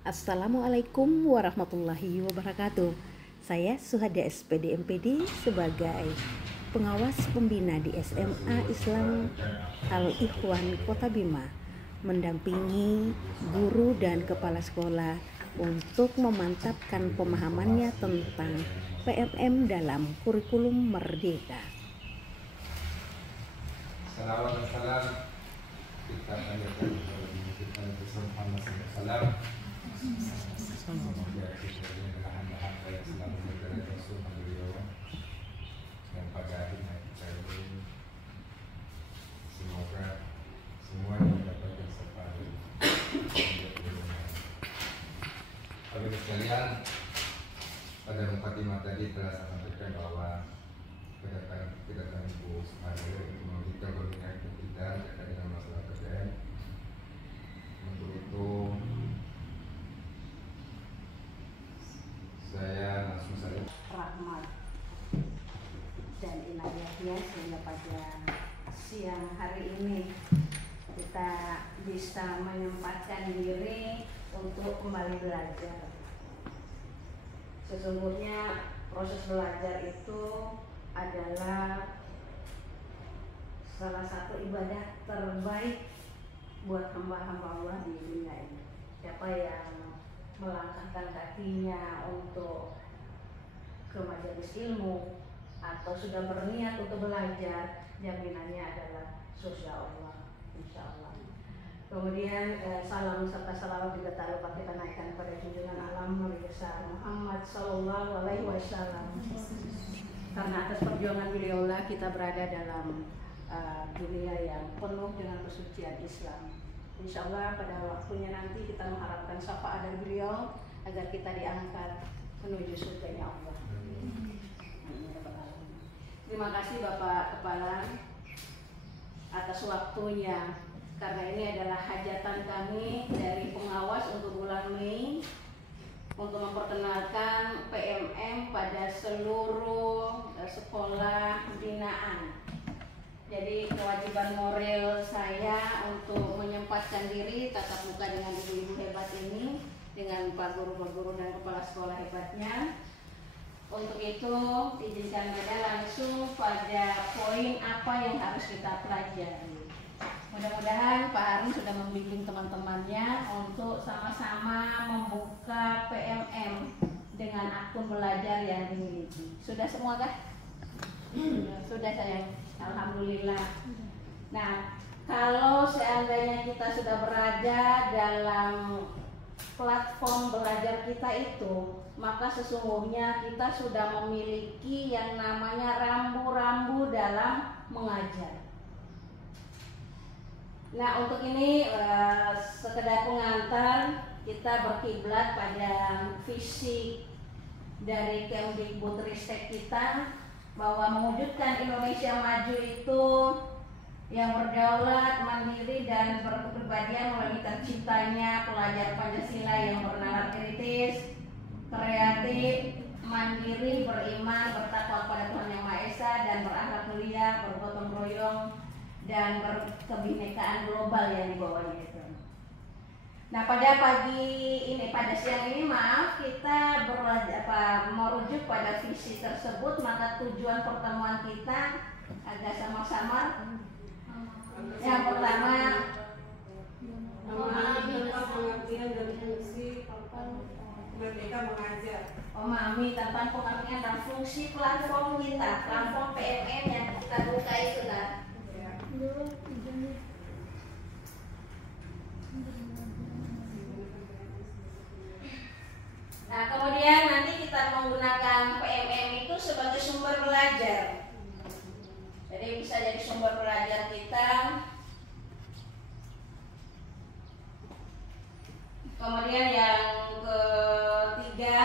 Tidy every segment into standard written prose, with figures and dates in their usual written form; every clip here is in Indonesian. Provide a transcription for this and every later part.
Assalamualaikum warahmatullahi wabarakatuh. Saya Suhada SPD MPD sebagai pengawas pembina di SMA Islam Al-Ikhwan Kota Bima, mendampingi guru dan kepala sekolah untuk memantapkan pemahamannya tentang PMM dalam kurikulum Merdeka. Salawat dan salam kita panjatkan kepada Muhammad SAW. Semoga kita adalah hamba-hamba yang selalu berjalan sunnah beliau, dan pada akhirnya kita ini semoga semuanya mendapatkan syafaat. Bapak sekalian, pada mukadimah tadi telah saya sampaikan bahwa kedatangan Ibu Sumario untuk memberikan pembinaan ke kita terkait dengan masalah PPM. Untuk itu saya langsung saja rahmat dan inayahnya sehingga pada siang hari ini kita bisa menyempatkan diri untuk kembali belajar. Sesungguhnya proses belajar itu adalah salah satu ibadah terbaik buat hamba-hamba Allah di dunia ini. Siapa yang melangkahkan kakinya untuk ke majelis ilmu atau sudah berniat untuk belajar, jaminannya adalah surga Allah, insya Allah. Kemudian salam serta salawat juga tak lupa kita naikkan pada junjungan alam Nabi besar Muhammad Sallallahu Alaihi Wasallam. Karena atas perjuangan beliaulah kita berada dalam dunia yang penuh dengan kesucian Islam. Insya Allah pada waktunya nanti kita mengharapkan syafaat dari beliau agar kita diangkat menuju surganya Allah. Terima kasih Bapak Kepala atas waktunya, karena ini adalah hajatan kami dari pengawas untuk bulan Mei untuk memperkenalkan PMM pada seluruh sekolah binaan. Jadi kewajiban moral saya untuk menyempatkan diri tatap muka dengan ibu-ibu hebat ini, dengan Pak Guru-guru dan kepala sekolah hebatnya. Untuk itu izinkan saya langsung pada poin apa yang harus kita pelajari. Mudah-mudahan Pak Harun sudah membimbing teman-temannya untuk sama-sama membuka PMM dengan akun belajar yang dimiliki. Sudah semua kah? Sudah sayang. Alhamdulillah. Nah, kalau seandainya kita sudah berada dalam platform belajar kita itu, maka sesungguhnya kita sudah memiliki yang namanya rambu-rambu dalam mengajar. Nah, untuk ini sekedar pengantar, kita berkiblat pada visi dari Kemdikbudristek kita, bahwa mewujudkan Indonesia maju itu yang berdaulat, mandiri, dan berkepribadian melalui terciptanya pelajar Pancasila yang bernalar kritis, kreatif, mandiri, beriman, bertakwa pada Tuhan Yang Maha Esa, dan berakhlak mulia, bergotong royong, dan berkebinekaan global yang dibawanya itu. Nah, pada siang ini kita merujuk pada visi tersebut, maka tujuan pertemuan kita agak samar-samar. Yang pertama, pengertian dan fungsi Merdeka Mengajar. memahami tentang pengertian dan fungsi platform kita, platform PMM yang kita buka itu kan. Nah, kemudian nanti kita menggunakan PMM itu sebagai sumber belajar. Jadi bisa jadi sumber belajar kita. Kemudian yang ketiga,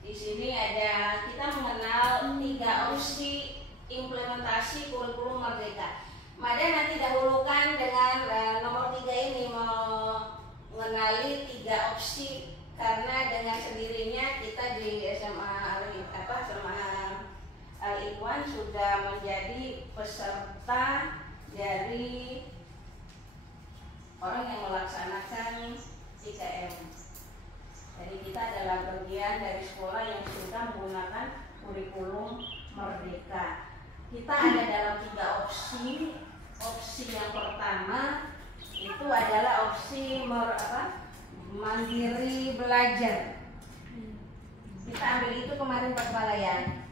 di sini ada kita mengenal 3 opsi implementasi kurikulum Merdeka. Mada nanti dahulukan dengan nomor 3 ini, mengenali 3 opsi. Karena dengan sendirinya kita di SMA Al-Ikhwan sudah menjadi peserta dari orang yang melaksanakan IKM. adalah bagian dari sekolah yang sudah menggunakan kurikulum merdeka. Kita ada dalam 3 opsi. Opsi yang pertama itu adalah opsi mandiri belajar. Kita ambil itu kemarin Pak Kepala ya.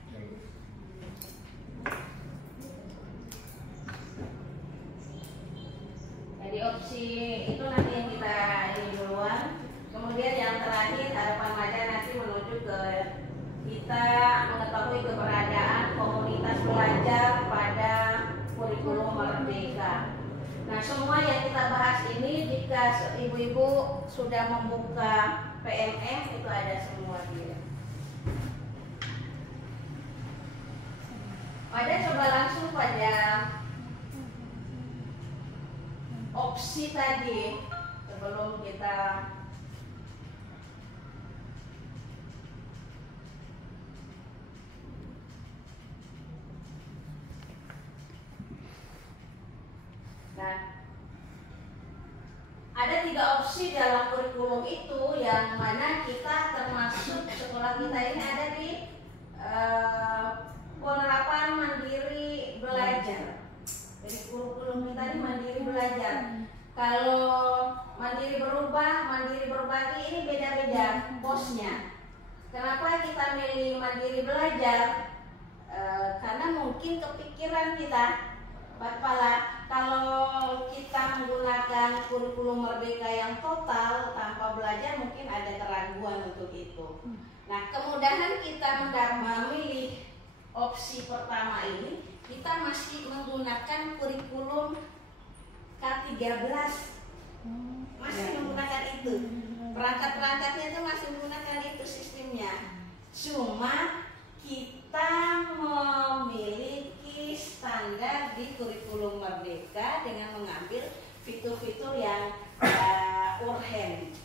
Jadi opsi itu nanti yang kita ini duluan. Kemudian yang terakhir harapan Mada nanti menuju ke kita mengetahui keberadaan komunitas belajar pada kurikulum merdeka. Nah, semua yang kita bahas ini jika ibu-ibu sudah membuka PMM itu ada semua dia. Ada coba langsung pada opsi tadi sebelum kita ada 3 opsi dalam kurikulum itu yang mana kita termasuk sekolah kita ini ada di penerapan mandiri belajar. Jadi kurikulum kita ini mandiri belajar. Kalau mandiri berubah, mandiri berbagi ini beda-beda posnya. Kenapa kita milih mandiri belajar? Karena mungkin kepikiran kita Pak Kepala, kalau kita menggunakan kurikulum merdeka yang total tanpa belajar mungkin ada keraguan untuk itu. Nah, kemudahan kita memilih opsi pertama ini, kita masih menggunakan kurikulum K13. Masih menggunakan itu. Perangkat-perangkatnya itu masih menggunakan itu sistemnya. Cuma kita memiliki standar di kurikulum merdeka dengan mengambil fitur-fitur yang urgen.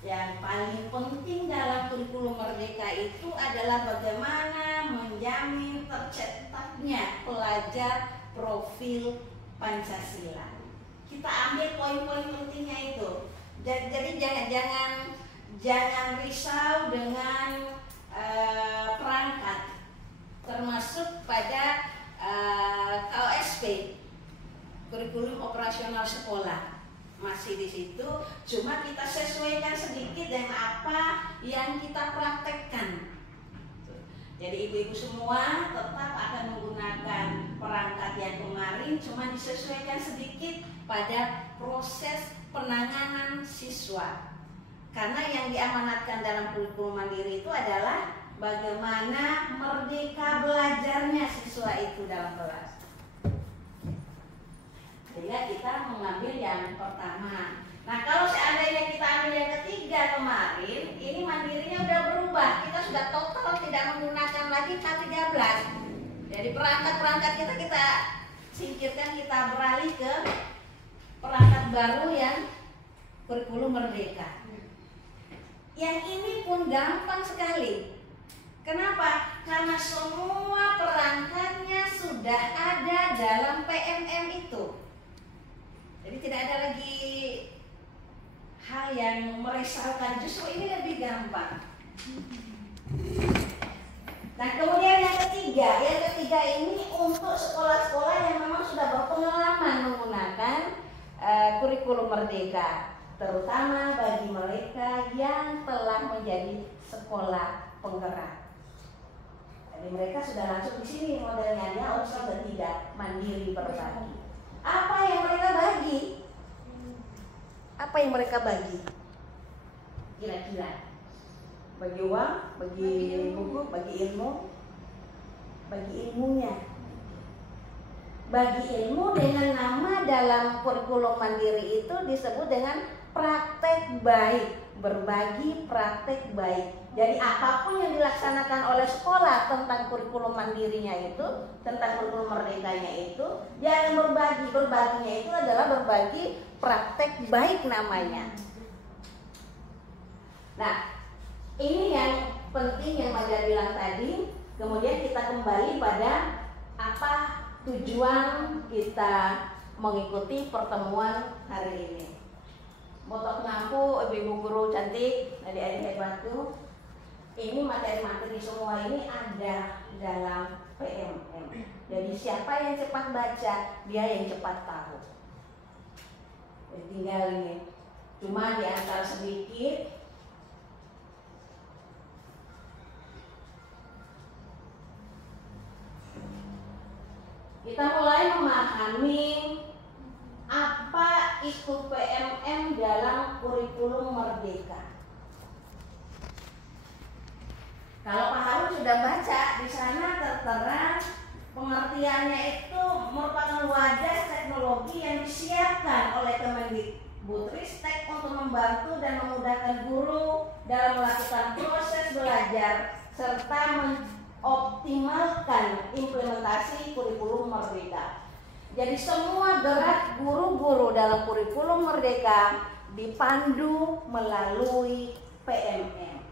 Yang paling penting dalam kurikulum merdeka itu adalah bagaimana menjamin tercetaknya pelajar profil Pancasila. Kita ambil poin-poin pentingnya itu. Jadi jangan risau dengan perangkat, termasuk pada KOSP, kurikulum operasional sekolah, masih di situ. Cuma kita sesuaikan sedikit dengan apa yang kita praktekkan. Jadi ibu-ibu semua tetap akan menggunakan perangkat yang kemarin, cuma disesuaikan sedikit pada proses penanganan siswa. Karena yang diamanatkan dalam kurikulum mandiri itu adalah bagaimana merdeka belajarnya siswa itu dalam kelas. Sehingga kita mengambil yang pertama. Nah, kalau seandainya kita ambil yang ketiga kemarin, ini mandirinya udah berubah. Kita sudah total tidak menggunakan lagi K13. Jadi perangkat-perangkat kita singkirkan, kita beralih ke perangkat baru yang kurikulum merdeka. Yang ini pun gampang sekali. Kenapa? Karena semua perangkatnya sudah ada dalam PMM itu. Jadi tidak ada lagi hal yang merisaukan, justru ini lebih gampang. Nah, kemudian yang ketiga ini untuk sekolah-sekolah yang memang sudah berpengalaman menggunakan kurikulum merdeka, terutama bagi mereka yang telah menjadi sekolah penggerak. Jadi mereka sudah langsung di sini modelnya, dia opsi ketiga, mandiri berbagi. Apa yang mereka bagi? Apa yang mereka bagi? Kira-kira bagi uang, bagi buku, bagi ilmu, bagi ilmunya. Bagi ilmu dengan nama dalam kurikulum mandiri itu disebut dengan praktek baik, berbagi praktek baik. Jadi apapun yang dilaksanakan oleh sekolah tentang kurikulum mandirinya itu, tentang kurikulum merdekanya itu, yang berbaginya itu adalah berbagi praktek baik namanya. Nah, ini yang penting yang Maja bilang tadi. Kemudian kita kembali pada apa tujuan kita mengikuti pertemuan hari ini. Botok ngampu ibu guru cantik, adik-adik hebatku, ini materi-materi semua ini ada dalam PMM. Jadi siapa yang cepat baca, dia yang cepat tahu. Tinggal ini, cuma diantar sedikit. Kita mulai memahami apa itu PMM dalam kurikulum Merdeka. Kalau Pak Harun sudah baca, di sana tertera pengertiannya itu merupakan wadah teknologi yang disiapkan oleh Kemendikbudristek untuk membantu dan memudahkan guru dalam melakukan proses belajar serta mengoptimalkan implementasi kurikulum Merdeka. Jadi semua gerak guru-guru dalam kurikulum Merdeka dipandu melalui PMM.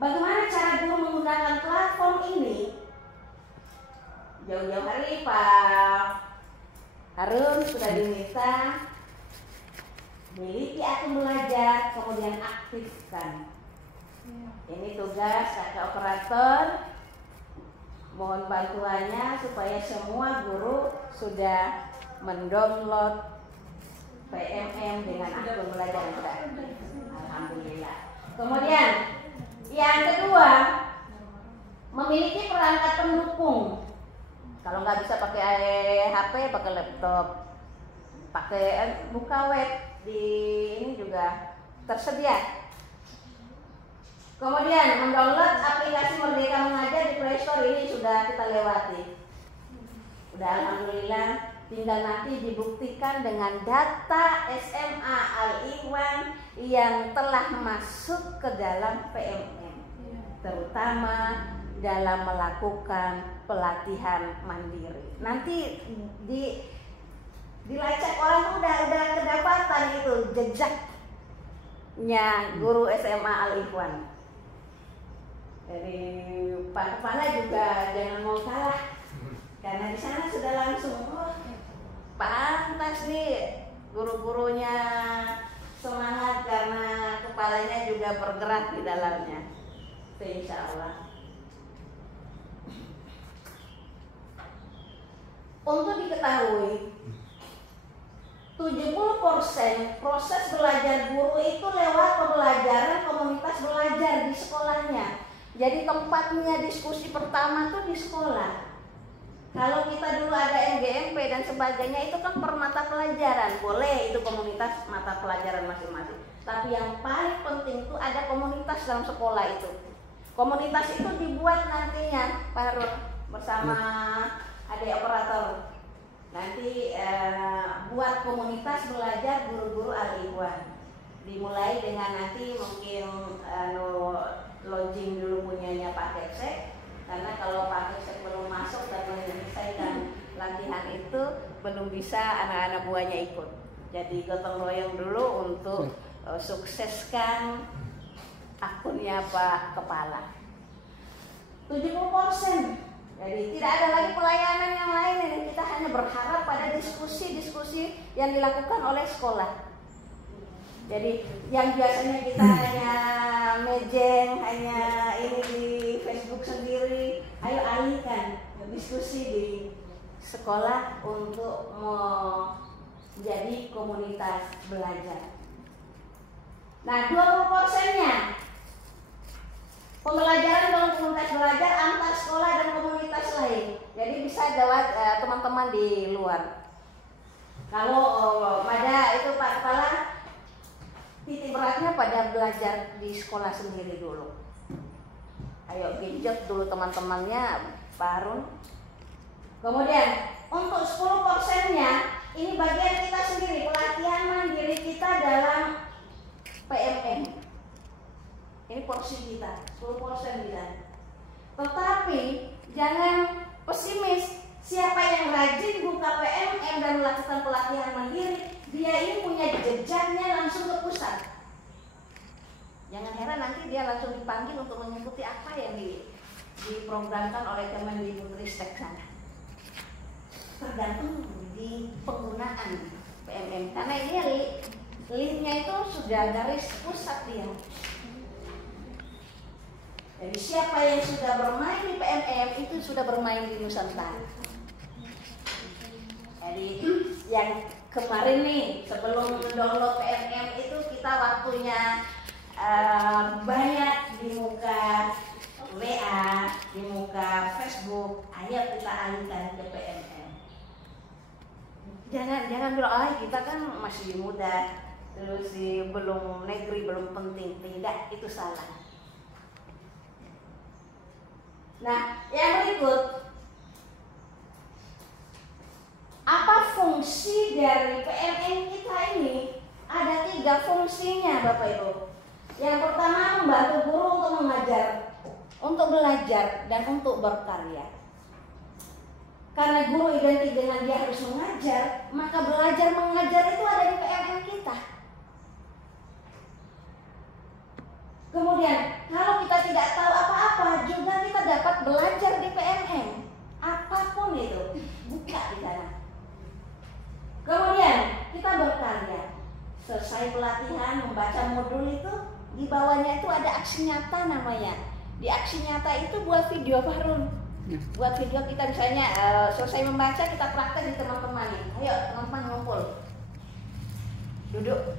Bagaimana cara guru menggunakan platform ini? Jauh-jauh hari Pak Harun sudah diminta miliki akun belajar, kemudian aktifkan. Ini tugas kakak operator. Mohon bantuannya supaya semua guru sudah mendownload PMM dengan akun belajar yang sudah aktif. Alhamdulillah. Kemudian yang kedua, memiliki perangkat pendukung. Kalau nggak bisa pakai HP, pakai laptop, pakai buka web di ini juga tersedia. Kemudian mendownload aplikasi Merdeka Mengajar di Play Store, ini sudah kita lewati. Udah alhamdulillah, tinggal nanti dibuktikan dengan data SMA Al-Ikhwan yang telah masuk ke dalam PMM, terutama dalam melakukan pelatihan mandiri. Nanti dilacak orang udah kedapatan itu jejaknya guru SMA Al-Ikhwan. Dari Pak Kepala juga jangan mau kalah, karena di sana sudah langsung pantas nih guru-gurunya semangat karena kepalanya juga bergerak di dalamnya. Insya Allah. Untuk diketahui, 70% proses belajar guru itu lewat pembelajaran komunitas belajar di sekolahnya. Jadi tempatnya diskusi pertama tuh di sekolah. Kalau kita dulu ada MGMP dan sebagainya, itu kan per mata pelajaran, boleh itu komunitas mata pelajaran masing-masing. Tapi yang paling penting itu ada komunitas dalam sekolah itu. Komunitas itu dibuat nantinya Pak Harun bersama adik operator. Nanti buat komunitas belajar guru-guru Al-Ikhwan. Dimulai dengan nanti mungkin launching dulu punyanya Pak Keksek. Karena kalau Pak Keksek belum masuk dan menyelesaikan latihan itu, belum bisa anak-anak buahnya ikut. Jadi gotong royong dulu untuk sukseskan akunnya Pak Kepala. 70%. Jadi tidak ada lagi pelayanan yang lain, kita hanya berharap pada diskusi-diskusi yang dilakukan oleh sekolah. Jadi yang biasanya kita hanya mejeng, hanya ini di Facebook sendiri, ayo alihkan diskusi di sekolah untuk menjadi komunitas belajar. Nah, 20%-nya pembelajaran dalam komunitas belajar antar sekolah dan komunitas lain. Jadi bisa lewat teman-teman di luar. Kalau pada itu Pak Kepala, titik beratnya pada belajar di sekolah sendiri dulu. Ayo genjot dulu teman-temannya Pak Harun. Kemudian untuk 10%-nya ini bagian kita sendiri, pelatihan mandiri kita dalam PMM. Ini porsi kita, 10% kita. Tetapi jangan pesimis. Siapa yang rajin buka PMM dan melakukan pelatihan mandiri, dia ini punya jejaknya langsung ke pusat. Jangan heran nanti dia langsung dipanggil untuk mengikuti apa yang diprogramkan oleh Kemendikbudristek sana. Tergantung di penggunaan PMM. Karena ini Leadnya itu sudah garis pusat dia. Jadi siapa yang sudah bermain di PMM itu sudah bermain di Nusantara. Jadi yang kemarin nih sebelum mendownload PMM itu kita waktunya banyak di muka WA, di muka Facebook. Ayo kita alihkan ke PMM. Jangan bilang, kita kan masih muda, terus belum negeri, belum penting. Tidak, itu salah. Nah, yang berikut, apa fungsi dari PMM kita ini? Ada 3 fungsinya, Bapak Ibu. Yang pertama, membantu guru untuk mengajar, untuk belajar, dan untuk berkarya. Karena guru identik dengan dia harus mengajar, maka belajar mengajar itu ada di PMM kita. Kemudian, kalau kita tidak tahu apa-apa, juga kita dapat belajar di PMM. Apapun itu, buka di sana. Kemudian, kita berkarya. Selesai pelatihan, membaca modul itu, di bawahnya itu ada aksi nyata namanya. Di aksi nyata itu buat video, Pak Harun. Buat video kita misalnya selesai membaca, kita praktek di teman-teman nih. Ayo teman-teman ngumpul, duduk.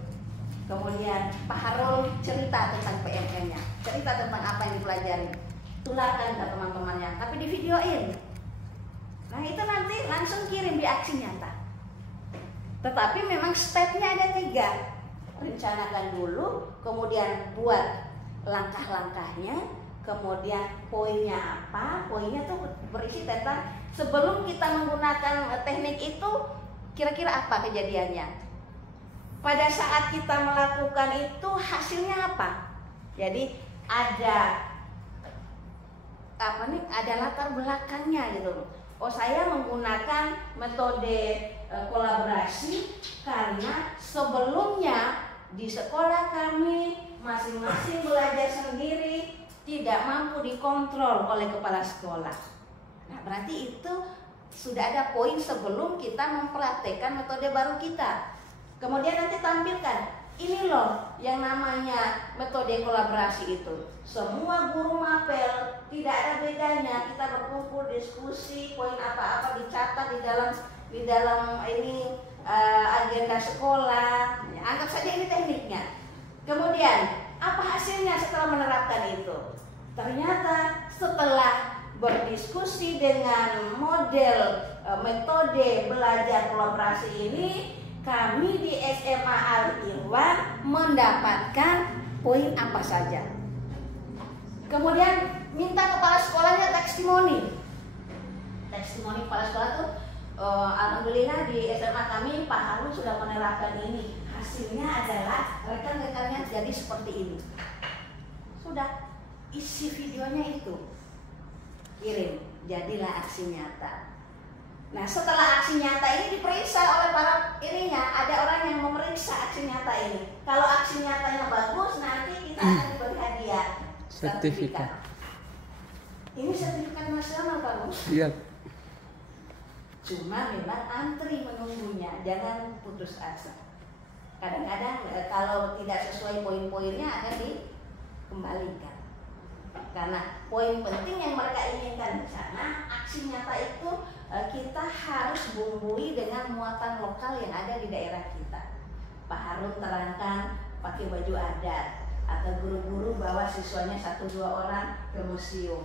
Kemudian Pak Harun cerita tentang PMM-nya, cerita tentang apa yang dipelajari, tularkan ke teman-temannya, tapi di videoin. Nah itu nanti langsung kirim di aksi nyata. Tetapi memang stepnya ada 3. Rencanakan dulu, kemudian buat langkah-langkahnya, kemudian poinnya apa. Poinnya tuh berisi tentang sebelum kita menggunakan teknik itu kira-kira apa kejadiannya. Pada saat kita melakukan itu hasilnya apa? Jadi ada ada latar belakangnya gitu. Oh, saya menggunakan metode kolaborasi karena sebelumnya di sekolah kami masing-masing belajar sendiri, tidak mampu dikontrol oleh kepala sekolah. Nah, berarti itu sudah ada poin sebelum kita mempraktekkan metode baru kita. Kemudian nanti tampilkan, ini loh yang namanya metode kolaborasi itu. Semua guru mapel, tidak ada bedanya. Kita berkumpul, diskusi, poin apa-apa dicatat di dalam ini agenda sekolah. Ya, anggap saja ini tekniknya. Kemudian apa hasilnya setelah menerapkan itu? Ternyata setelah berdiskusi dengan model metode belajar kolaborasi ini, kami di SMA Al-Ikhwan mendapatkan poin apa saja. Kemudian minta kepala sekolahnya testimoni. Testimoni kepala sekolah tuh alhamdulillah di SMA kami Pak Harun sudah menerapkan ini. Hasilnya adalah rekan-rekannya jadi seperti ini. Sudah, isi videonya itu kirim, jadilah aksi nyata. Nah, setelah aksi nyata ini diperiksa oleh para ada orang yang memeriksa aksi nyata ini. Kalau aksi nyatanya bagus, nanti kita akan diberi hadiah sertifikat. Ini sertifikat nasional, Pak Bos. Iya. Cuma memang antri menunggunya, jangan putus asa. Kadang-kadang kalau tidak sesuai poin-poinnya akan dikembalikan. Karena poin penting yang mereka inginkan di sana, aksi nyata itu kita harus bumbui dengan muatan lokal yang ada di daerah kita. Pak Harun terangkan pakai baju adat, atau guru-guru bawa siswanya 1-2 orang ke museum.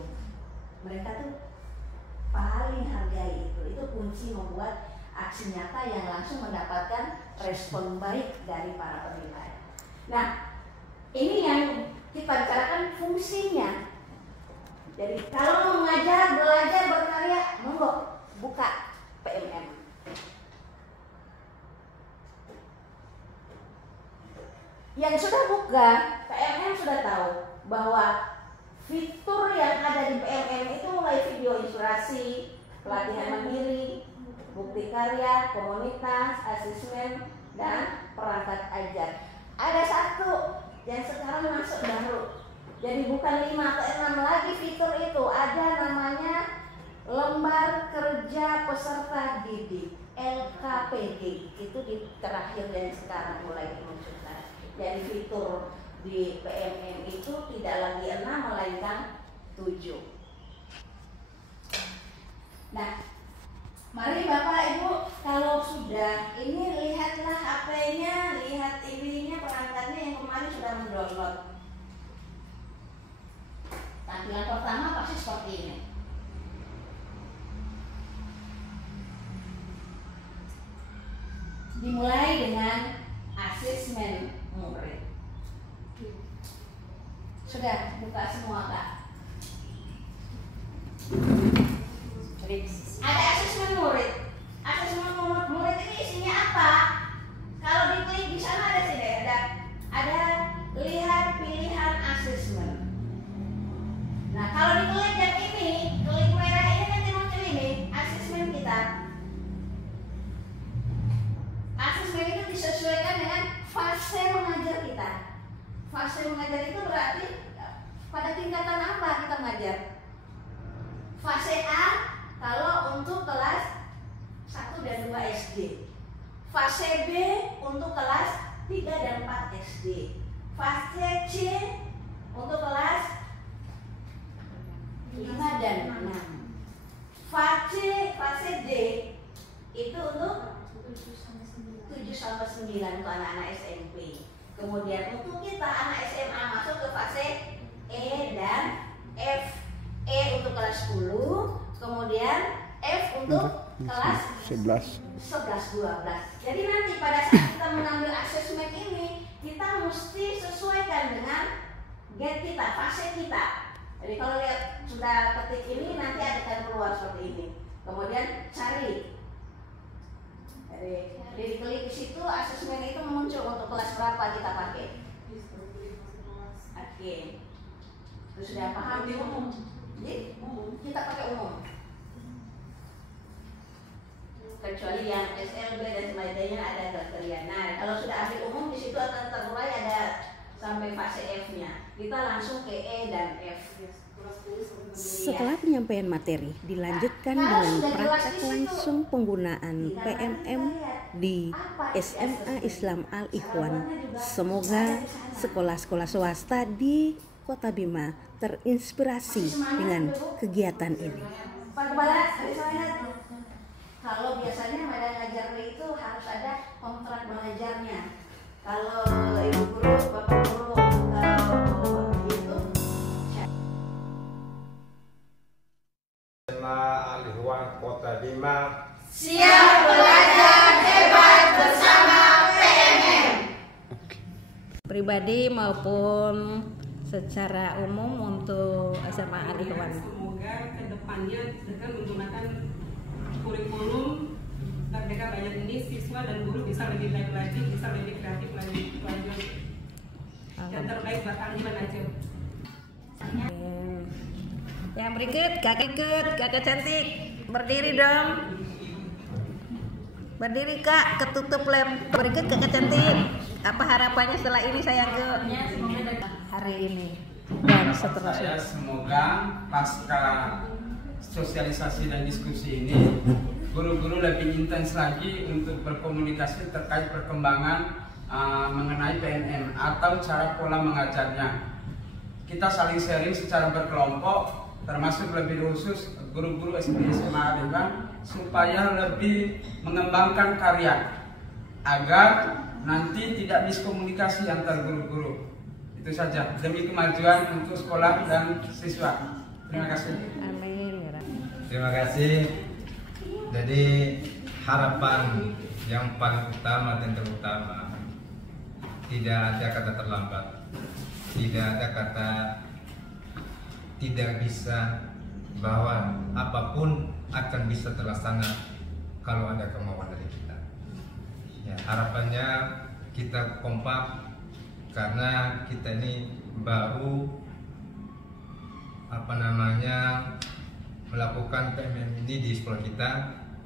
Mereka tuh paling hargai itu. Itu kunci membuat aksi nyata yang langsung mendapatkan respon baik dari para penilai. Nah, ini yang kita bicarakan fungsinya. Jadi kalau mengajar, belajar, berkarya, monggo buka PMM. Yang sudah buka PMM sudah tahu bahwa fitur yang ada di PMM itu mulai video inspirasi, pelatihan mandiri, bukti karya, komunitas, asesmen, dan perangkat ajar. Ada satu yang sekarang masuk baru. Jadi bukan 5 atau 6 lagi fitur itu, ada namanya lembar kerja peserta didik, LKPD. Itu di terakhir yang sekarang mulai muncul. fitur di PMM itu tidak lagi 6 melainkan 7. Nah, mari Bapak Ibu kalau sudah ini lihatlah HP-nya, lihat TV-nya, perangkatnya yang kemarin sudah mendownload. Tampilan pertama pasti seperti ini. Dimulai dengan asesmen murid. Sudah buka semua Kak. Ada asesmen murid. Asesmen murid ini isinya apa? Kalau diklik di sana ada sini ada lihat pilihan asesmen. Nah kalau diklik yang ini, klik merah ini nanti muncul ini asesmen kita. Asesmen itu disesuaikan dengan fase mengajar kita. Fase mengajar itu berarti pada tingkatan apa kita mengajar? Fase A kalau untuk kelas 1 dan 2 SD. Fase B untuk kelas 3 dan 4 SD. Fase C untuk kelas 5 dan 6. Fase D itu untuk 7 sampai 9 untuk anak-anak SMP. Kemudian untuk kita anak SMA masuk ke fase E dan F. E untuk kelas 10, kemudian F untuk kelas 11, 12. Jadi nanti pada saat kita mengambil asesmen ini, kita mesti sesuaikan dengan gate kita, fase kita. Jadi kalau lihat sudah ketik ini nanti akan keluar seperti ini. Kemudian cari. Jadi diklik di situ asesmen itu muncul untuk kelas berapa kita pakai. Oke. Terus sudah paham di umum. Jadi kita pakai umum. Kecuali yang SLB dan sebagainya ada kriteria. Nah, kalau sudah ambil umum di situ akan terurai ada sampai fase F-nya. Kita langsung ke E dan F. Setelah penyampaian materi, dilanjutkan dengan praktek langsung penggunaan PMM di SMA Islam Al-Ikhwan. Semoga sekolah-sekolah swasta di Kota Bima terinspirasi dengan kegiatan ini. Pak Kepala, kalau biasanya pada ngajar itu harus ada kontrak belajarnya. Kalau ibu guru, bapak guru, kalau itu SMA Al-Ikhwan Kota Bima siap belajar hebat bersama PMM. Pribadi maupun secara umum untuk SMA Al-Ikhwan. Semoga kedepannya dengan menggunakan kurikulum Merdeka Belajar ini siswa dan guru bisa lebih baik lagi, bisa lebih kreatif lagi. Yang terbaik buat kalian aja. Yang berikut, kakak cantik, berdiri dong. Berdiri kak, ketutup lem. Berikut kakak cantik. Apa harapannya setelah ini sayang ke hari ini dan seterusnya? Saya semoga pasca sosialisasi dan diskusi ini guru-guru lebih intens lagi untuk berkomunikasi terkait perkembangan mengenai PMM atau cara pola mengajarnya. Kita saling sharing secara berkelompok, termasuk lebih khusus guru-guru SD SMA Al-Ikhwan supaya lebih mengembangkan karya agar nanti tidak miskomunikasi antar guru-guru. Itu saja demi kemajuan untuk sekolah dan siswa. Terima kasih. Amin. Terima kasih. Jadi harapan yang paling utama dan terutama, tidak ada kata terlambat, tidak ada kata tidak bisa, bahwa apapun akan bisa terlaksana kalau ada kemauan dari kita. Ya, harapannya kita kompak karena kita ini baru melakukan PMM ini di sekolah kita.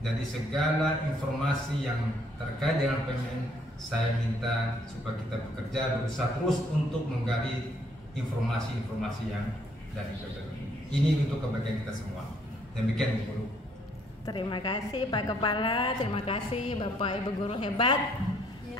Jadi segala informasi yang terkait dengan PMM saya minta supaya kita bekerja berusaha terus untuk menggali informasi-informasi yang dari PMM ini untuk kebaikan kita semua. Demikian Bu Guru. Terima kasih Pak Kepala, terima kasih Bapak Ibu Guru hebat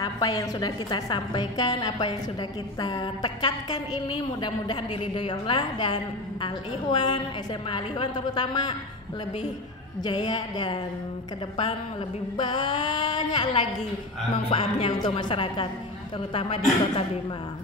apa yang sudah kita sampaikan, apa yang sudah kita tekatkan ini mudah-mudahan diridhoi Allah dan Al-Ikhwan, SMA Al-Ikhwan terutama lebih jaya dan ke depan lebih banyak lagi manfaatnya untuk masyarakat terutama di Kota Bima.